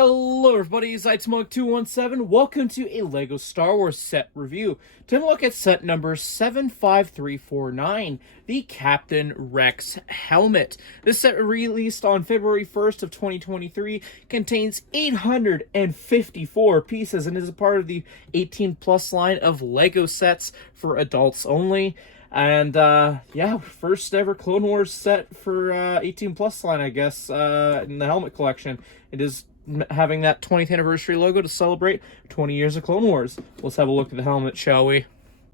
Hello everybody, it's TMOG 217. Welcome to a LEGO Star Wars set review. Today we'll look at set number 75349, the Captain Rex helmet. This set released on February 1st of 2023 contains 854 pieces and is a part of the 18 plus line of LEGO sets for adults only. And yeah, first ever Clone Wars set for 18 plus line, I guess, in the helmet collection. It is having that 20th anniversary logo to celebrate 20 years of Clone Wars. Let's have a look at the helmet, shall we?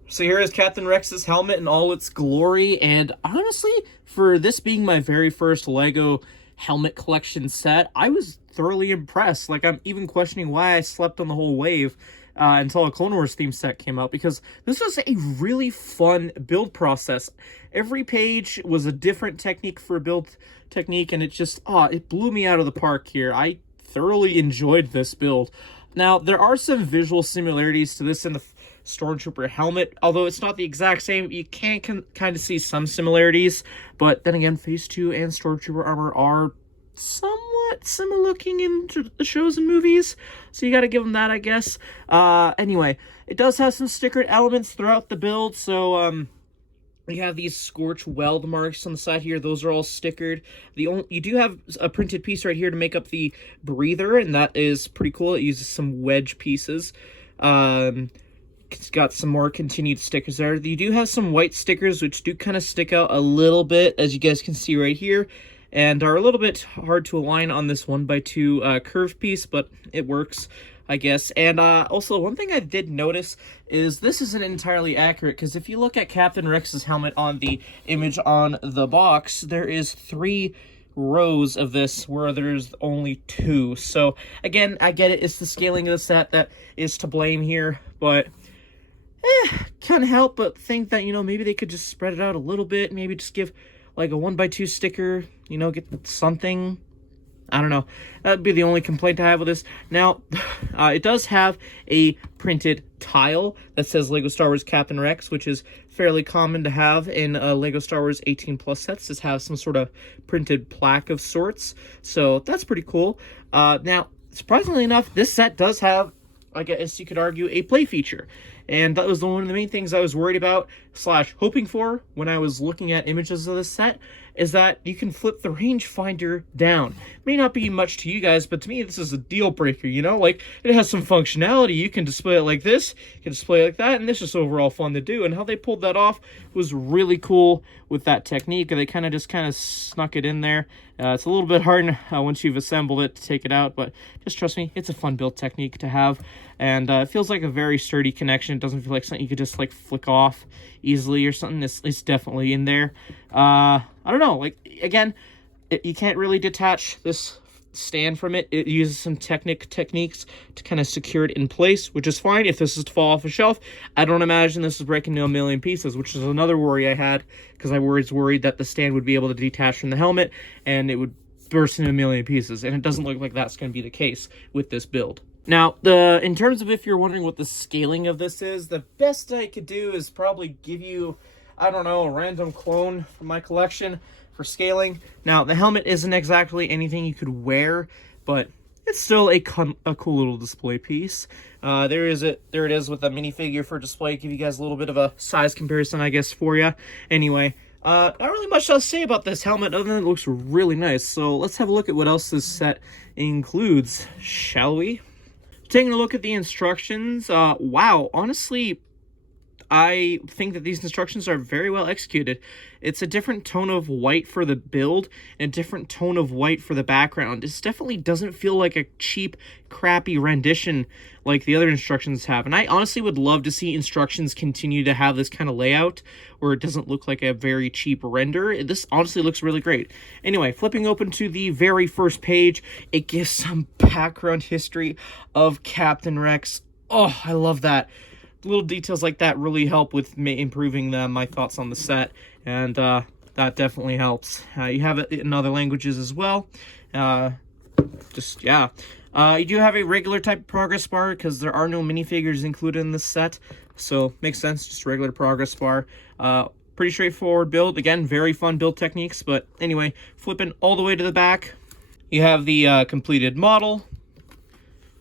So here is Captain Rex's helmet in all its glory, and honestly, for this being my very first LEGO helmet collection set, I was thoroughly impressed. Like, I'm even questioning why I slept on the whole wave until a Clone Wars theme set came out, because this was a really fun build process. Every page was a different technique for a build technique, and it just, it blew me out of the park here. I thoroughly enjoyed this build. Now, there are some visual similarities to this in the Stormtrooper helmet, although it's not the exact same. You can kind of see some similarities, but then again, Phase 2 and Stormtrooper armor are somewhat similar looking in the shows and movies, so you gotta give them that, I guess. Anyway, it does have some stickered elements throughout the build, so you have these scorch weld marks on the side here. Those are all stickered. You do have a printed piece right here to make up the breather, and that is pretty cool. It uses some wedge pieces. It's got some more continued stickers there. You do have some white stickers, which do kind of stick out a little bit, as you guys can see right here, and are a little bit hard to align on this 1x2 curved piece, but it works, I guess. And also, one thing I did notice is this isn't entirely accurate, because if you look at Captain Rex's helmet on the image on the box, there is 3 rows of this where there's only 2. So again, I get it, it's the scaling of the set that is to blame here, but can't help but think that, you know, maybe they could just spread it out a little bit, maybe just give like a 1x2 sticker, you know, get something. I don't know. That'd be the only complaint I have with this. Now, it does have a printed tile that says LEGO Star Wars Captain Rex, which is fairly common to have in LEGO Star Wars 18 plus sets. This has some sort of printed plaque of sorts, so that's pretty cool. Now, surprisingly enough, this set does have, I guess you could argue, a play feature. And that was one of the main things I was worried about / hoping for when I was looking at images of this set, is that you can flip the rangefinder down. May not be much to you guys, but to me this is a deal breaker, you know? Like, it has some functionality. You can display it like this, you can display it like that, and it's just overall fun to do. And how they pulled that off was really cool with that technique. They kind of snuck it in there. It's a little bit hard once you've assembled it to take it out, but just trust me, it's a fun build technique to have. And it feels like a very sturdy connection. It doesn't feel like something you could just like flick off easily or something. It's definitely in there. I don't know, like, again, you can't really detach this stand from it. It uses some techniques to kind of secure it in place, which is fine. If this is to fall off a shelf, I don't imagine this is breaking into a million pieces, which is another worry I had, because I was worried that the stand would be able to detach from the helmet and it would burst into a million pieces, and it doesn't look like that's going to be the case with this build. Now, in terms of if you're wondering what the scaling of this is, the best I could do is probably give you, I don't know, a random clone from my collection for scaling. Now, the helmet isn't exactly anything you could wear, but it's still a cool little display piece. There it is with a minifigure for display. Give you guys a little bit of a size comparison, I guess, for you. Anyway, not really much to say about this helmet other than it looks really nice. So let's have a look at what else this set includes, shall we? Taking a look at the instructions, wow, honestly, I think that these instructions are very well executed. It's a different tone of white for the build and a different tone of white for the background. This definitely doesn't feel like a cheap, crappy rendition like the other instructions have. And I honestly would love to see instructions continue to have this kind of layout where it doesn't look like a very cheap render. This honestly looks really great. Anyway, flipping open to the very first page, it gives some background history of Captain Rex. Oh, I love that. Little details like that really help with improving my thoughts on the set, and that definitely helps. You have it in other languages as well. You do have a regular type of progress bar because there are no minifigures included in this set, so makes sense, just regular progress bar. Pretty straightforward build. Again, very fun build techniques, but anyway, flipping all the way to the back, you have the completed model.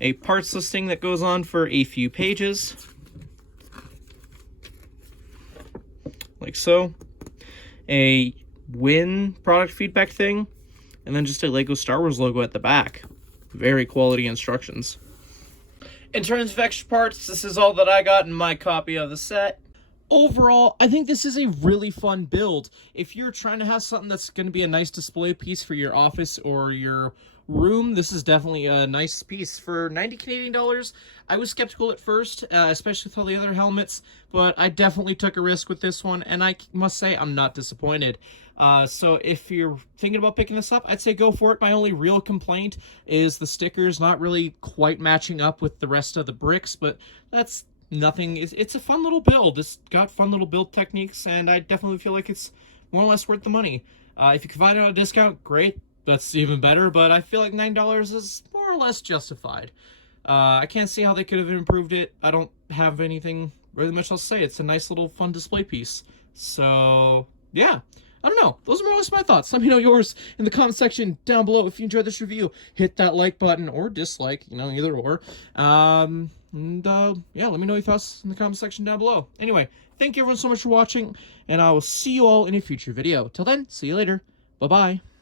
a parts listing that goes on for a few pages, like so, a Win product feedback thing, and then just a Lego Star Wars logo at the back. Very quality instructions. In terms of extra parts, this is all that I got in my copy of the set. Overall, I think this is a really fun build. If you're trying to have something that's going to be a nice display piece for your office or your room, this is definitely a nice piece. For 90 Canadian dollars, I was skeptical at first, especially with all the other helmets, but I definitely took a risk with this one, and I must say I'm not disappointed. So if you're thinking about picking this up, I'd say go for it. My only real complaint is the stickers not really quite matching up with the rest of the bricks, but that's nothing. It's a fun little build. It's got fun little build techniques, and I definitely feel like it's more or less worth the money. If you can find it on a discount, great. That's even better, but I feel like $9 is more or less justified. I can't see how they could have improved it. I don't have anything really much else to say. It's a nice little fun display piece. So, yeah. I don't know. Those are more or less my thoughts. Let me know yours in the comment section down below. If you enjoyed this review, hit that like button or dislike, either or. Yeah, let me know your thoughts in the comment section down below. Anyway, thank you everyone so much for watching, and I will see you all in a future video. Till then, see you later. Bye-bye.